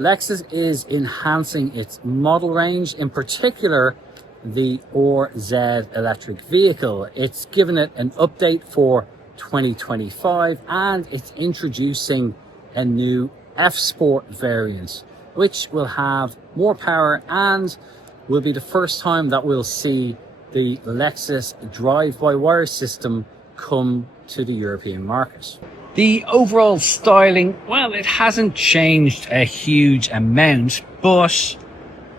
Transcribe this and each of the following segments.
Lexus is enhancing its model range, in particular the RZ electric vehicle. It's given it an update for 2025 and it's introducing a new F Sport variant, which will have more power and will be the first time that we'll see the Lexus drive-by-wire system come to the European market. The overall styling, well, it hasn't changed a huge amount, but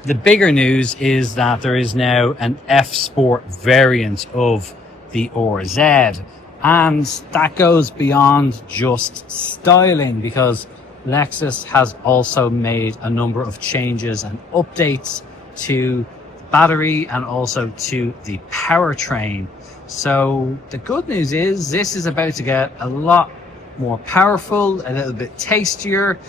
the bigger news is that there is now an F Sport variant of the RZ, and that goes beyond just styling, because Lexus has also made a number of changes and updates to the battery and also to the powertrain. So the good news is this is about to get a lot more powerful, a little bit tastier,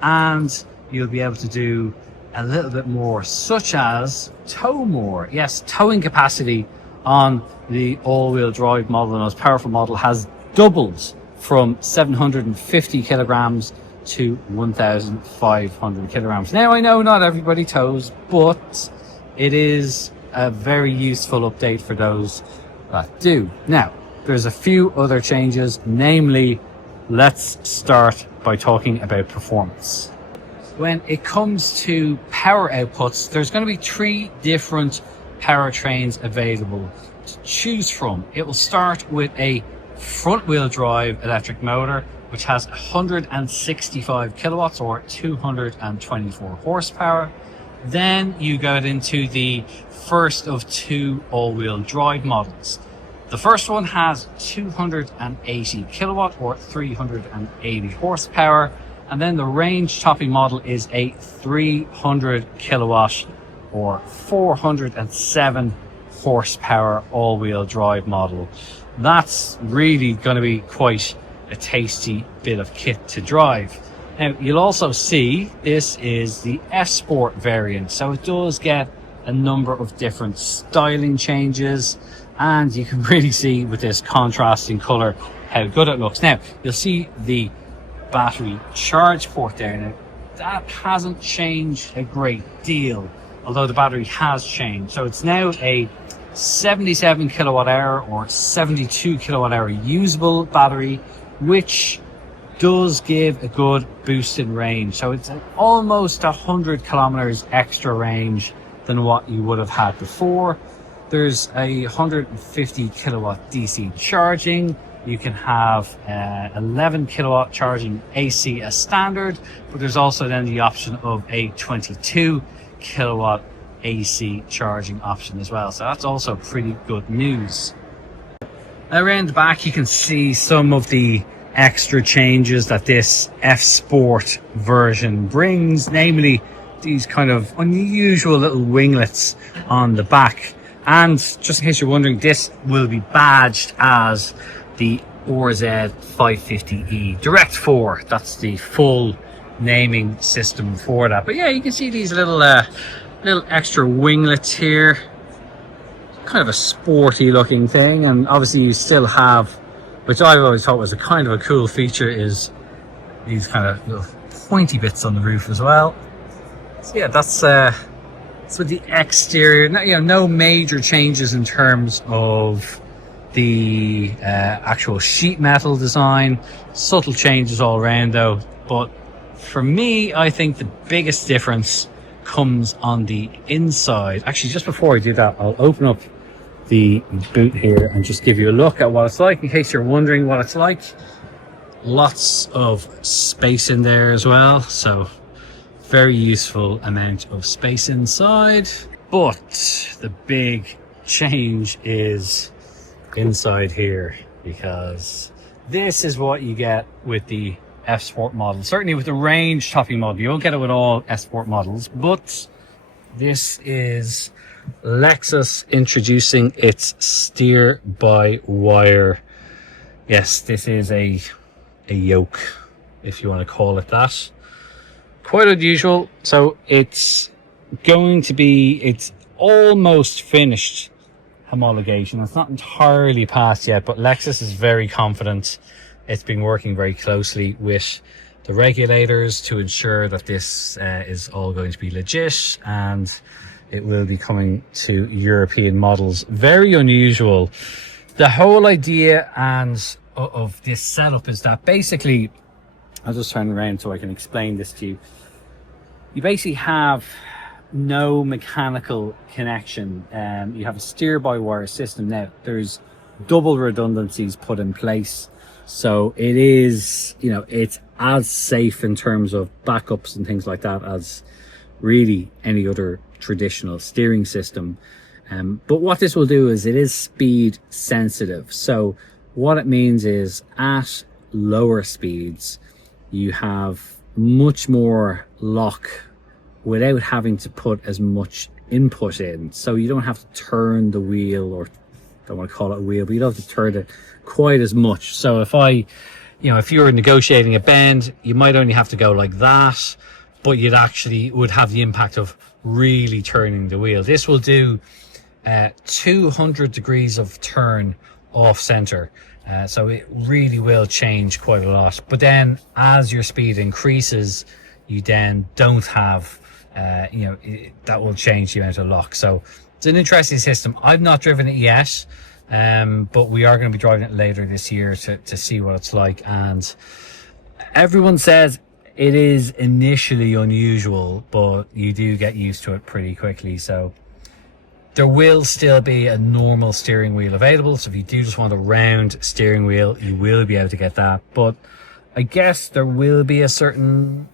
and you'll be able to do a little bit more, such as tow more. Yes, towing capacity on the all-wheel drive model, the most powerful model, has doubled from 750 kilograms to 1,500 kilograms. Now, I know not everybody tows, but it is a very useful update for those that do. Now, there's a few other changes, namely, let's start by talking about performance. When it comes to power outputs, there's going to be 3 different powertrains available to choose from. It will start with a front-wheel drive electric motor, which has 165 kilowatts or 224 horsepower. Then you go into the first of 2 all-wheel drive models. The first one has 280 kilowatt or 380 horsepower, and then the range topping model is a 300 kilowatt or 407 horsepower all-wheel drive model. That's really going to be quite a tasty bit of kit to drive. Now, you'll also see this is the F Sport variant, so it does get a number of different styling changes, and you can really see with this contrasting color how good it looks. Now, you'll see the battery charge port there. Now, that hasn't changed a great deal, although the battery has changed. So it's now a 77 kilowatt hour or 72 kilowatt hour usable battery, which does give a good boost in range. So it's almost 100 kilometers extra range than what you would have had before. There's a 150 kilowatt DC charging. You can have 11 kilowatt charging AC as standard, but there's also then the option of a 22 kilowatt AC charging option as well. So that's also pretty good news. Around the back, you can see some of the extra changes that this F Sport version brings, namely these kind of unusual little winglets on the back. And just in case you're wondering, this will be badged as the RZ 550e Direct 4. That's the full naming system for that. But yeah, you can see these little extra winglets here. Kind of a sporty looking thing, and obviously you still have, which I've always thought was a kind of a cool feature, is these kind of little pointy bits on the roof as well. So yeah, that's with the exterior. No major changes in terms of the actual sheet metal design. Subtle changes all around though, but for me, I think the biggest difference comes on the inside. Actually, just before I do that, I'll open up the boot here and just give you a look at what it's like, in case you're wondering what it's like. Lots of space in there as well, so very useful amount of space inside. But the big change is inside here, because this is what you get with the F Sport model. Certainly with the range topping model, you won't get it with all F Sport models, but this is Lexus introducing its steer-by-wire. Yes, this is a yoke, if you want to call it that. Quite unusual. So it's almost finished homologation. It's not entirely passed yet, but Lexus is very confident. It's been working very closely with the regulators to ensure that this is all going to be legit, and it will be coming to European models. Very unusual. The whole idea of this setup is that basically, I'll just turn around so I can explain this to you. You basically have no mechanical connection. You have a steer-by-wire system. Now, there's double redundancies put in place. So it is, you know, it's as safe in terms of backups and things like that as really any other traditional steering system. But what this will do is it is speed sensitive. So what it means is at lower speeds, you have much more lock without having to put as much input in. So you don't have to turn the wheel, or don't want to call it a wheel, but you don't have to turn it quite as much. So if if you were negotiating a bend, you might only have to go like that, but you'd actually would have the impact of really turning the wheel. This will do 200 degrees of turn off center. So it really will change quite a lot. But then as your speed increases, you then don't have, that will change the amount of lock. So it's an interesting system. I've not driven it yet, but we are going to be driving it later this year to see what it's like. And everyone says it is initially unusual, but you do get used to it pretty quickly. So there will still be a normal steering wheel available. So if you do just want a round steering wheel, you will be able to get that. But I guess there will be a certain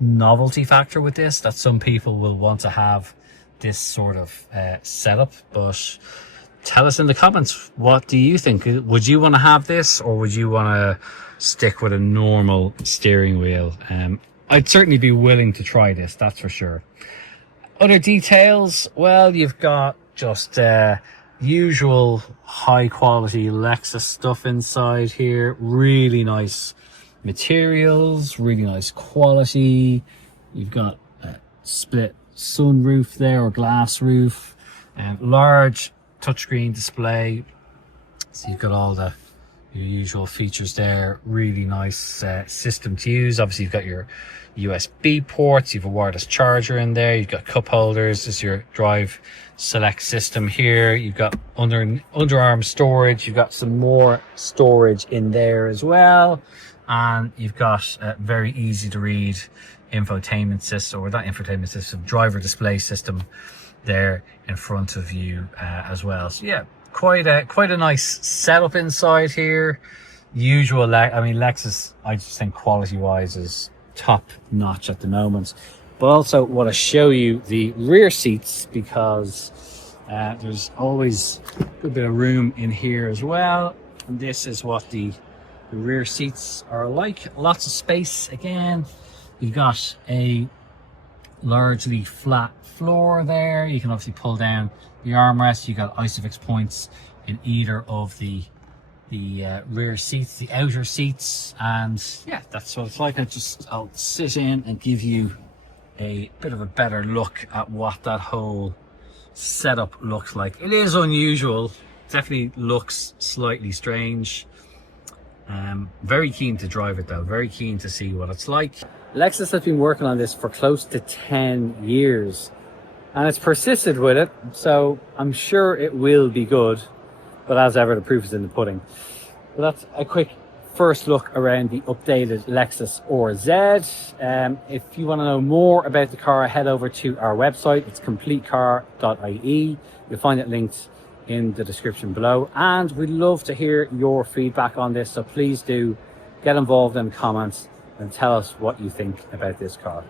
novelty factor with this, that some people will want to have this sort of setup. But tell us in the comments, what do you think? Would you want to have this, or would you want to stick with a normal steering wheel? I'd certainly be willing to try this, that's for sure. Other details, well, you've got just usual high quality Lexus stuff inside here. Really nice materials, really nice quality. You've got a split sunroof there, or glass roof, and large touchscreen display. So you've got all your usual features there. Really nice system to use. Obviously you've got your USB ports, you've a wireless charger in there, you've got cup holders. This is your drive select system here. You've got underarm storage, you've got some more storage in there as well, and you've got a very easy to read infotainment system, or not infotainment system, driver display system there in front of you as well. So yeah, quite a nice setup inside here. Usual Lexus, I just think quality wise is top notch at the moment. But also want to show you the rear seats, because there's always a good bit of room in here as well. And this is what the rear seats are like. Lots of space again. You've got a largely flat floor there. You can obviously pull down the armrest. You've got ISOFIX points in either of the rear seats, the outer seats, and yeah, that's what it's like. I'll sit in and give you a bit of a better look at what that whole setup looks like. It is unusual, definitely looks slightly strange. Very keen to drive it though, very keen to see what it's like. Lexus has been working on this for close to 10 years and it's persisted with it, so I'm sure it will be good. But as ever, the proof is in the pudding. So that's a quick first look around the updated Lexus RZ. If you want to know more about the car, head over to our website. It's CompleteCar.ie. You'll find it linked in the description below. And we'd love to hear your feedback on this. So please do get involved in the comments and tell us what you think about this car.